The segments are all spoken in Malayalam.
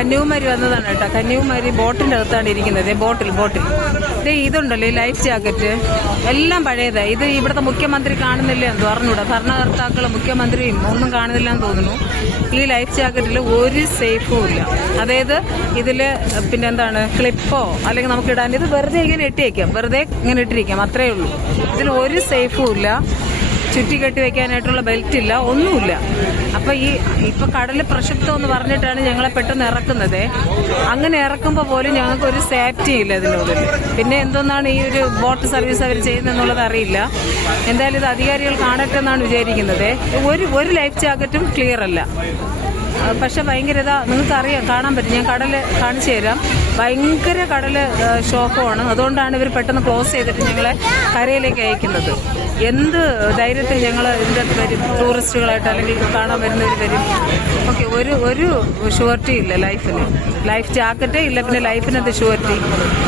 കന്യാകുമാരി വന്നതാണ് കേട്ടോ. കന്യാകുമാരി ബോട്ടിൻ്റെ അകത്താണ് ഇരിക്കുന്നത്. ബോട്ടിൽ ഇതുണ്ടല്ലോ ഈ ലൈഫ് ജാക്കറ്റ് എല്ലാം പഴയതാണ്. ഇത് ഇവിടുത്തെ മുഖ്യമന്ത്രി കാണുന്നില്ല എന്ന് പറഞ്ഞൂടാ. ഭരണകർത്താക്കളും മുഖ്യമന്ത്രിയും ഒന്നും കാണുന്നില്ല എന്ന് തോന്നുന്നു. ഈ ലൈഫ് ജാക്കറ്റിൽ ഒരു സേഫും ഇല്ല. അതായത് ഇതിൽ പിന്നെ എന്താണ് ക്ലിപ്പോ അല്ലെങ്കിൽ നമുക്ക് ഇടാൻ ഇത് വെറുതെ ഇങ്ങനെ ഇട്ടേക്കാം, വെറുതെ ഇങ്ങനെ ഇട്ടിരിക്കാം, അത്രേ ഉള്ളൂ. ഇതിൽ ഒരു സേഫും ഇല്ല, ചുറ്റി കെട്ടി വെക്കാനായിട്ടുള്ള ബെൽറ്റ് ഇല്ല, ഒന്നുമില്ല. അപ്പോൾ ഇപ്പം കടൽ പ്രക്ഷുബ്ധം എന്ന് പറഞ്ഞിട്ടാണ് ഞങ്ങളെ പെട്ടെന്ന് ഇറക്കുന്നത്. അങ്ങനെ ഇറക്കുമ്പോൾ പോലും ഞങ്ങൾക്ക് ഒരു സേഫ്റ്റി ഇല്ല ഇതിനുള്ളിൽ. പിന്നെ എന്തോന്നാണ് ഈ ഒരു ബോട്ട് സർവീസ് അവർ ചെയ്യുന്നതെന്നുള്ളത് അറിയില്ല. എന്തായാലും ഇത് അധികാരികൾ കാണട്ടെ എന്നാണ് വിചാരിക്കുന്നത്. ഒരു ലൈഫ് ജാക്കറ്റും ക്ലിയർ അല്ല. പക്ഷെ ഭയങ്കര നിങ്ങൾക്കറിയാം, കാണാൻ പറ്റും. ഞാൻ കടൽ കാണിച്ചു തരാം. ഭയങ്കര കടൽ ഷോക്കമാണ്. അതുകൊണ്ടാണ് ഇവർ പെട്ടെന്ന് ക്ലോസ് ചെയ്തിട്ട് ഞങ്ങളെ കരയിലേക്ക് അയക്കുന്നത്. എന്ത് ധൈര്യത്തിൽ ഞങ്ങൾ ഇതിൻ്റെ അടുത്ത് വരും, ടൂറിസ്റ്റുകളായിട്ട് അല്ലെങ്കിൽ കാണാൻ വരുന്നവർ വരും. ഓക്കെ, ഒരു ഷുവർട്ടി ഇല്ല ലൈഫിന്. ലൈഫ് ജാക്കറ്റേ ഇല്ല, പിന്നെ ലൈഫിനെന്ത് ഷുവർട്ടി?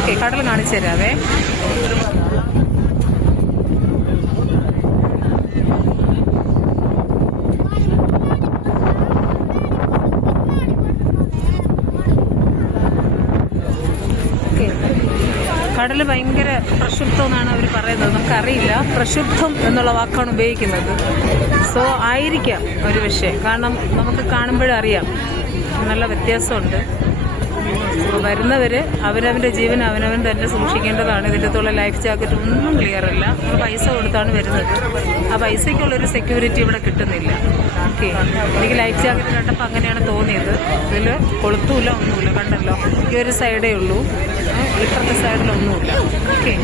ഓക്കെ, കടൽ കാണിച്ചു തരാവേ. കടൽ ഭയങ്കര പ്രക്ഷുബ്ധം എന്നാണ് അവർ പറയുന്നത്. നമുക്കറിയില്ല, പ്രക്ഷുബ്ധം എന്നുള്ള വാക്കാണ് ഉപയോഗിക്കുന്നത്. സോ ആയിരിക്കാം ഒരു വിഷയം. കാരണം നമുക്ക് കാണുമ്പോഴറിയാം നല്ല വ്യത്യാസമുണ്ട്. വരുന്നവർ അവനവൻ്റെ ജീവൻ അവനവൻ തന്നെ സൂക്ഷിക്കേണ്ടതാണ്. ഇതിൻ്റെത്തുള്ള ലൈഫ് ജാക്കറ്റ് ഒന്നും ക്ലിയർ അല്ല. നമ്മൾ പൈസ കൊടുത്താണ് വരുന്നത്. ആ പൈസയ്ക്കുള്ളൊരു സെക്യൂരിറ്റി ഇവിടെ കിട്ടുന്നില്ല. ഓക്കെ, എനിക്ക് ലൈഫ് ജാക്കറ്റ് കണ്ടപ്പോൾ അങ്ങനെയാണ് തോന്നിയത്. ഇതിൽ കൊളുത്തുമില്ല, ഒന്നുമില്ല. കണ്ടല്ലോ, ഈ ഒരു സൈഡേ ഉള്ളൂ, ഇപ്പുറത്തെ സൈഡിലൊന്നുമില്ല. ഓക്കെ.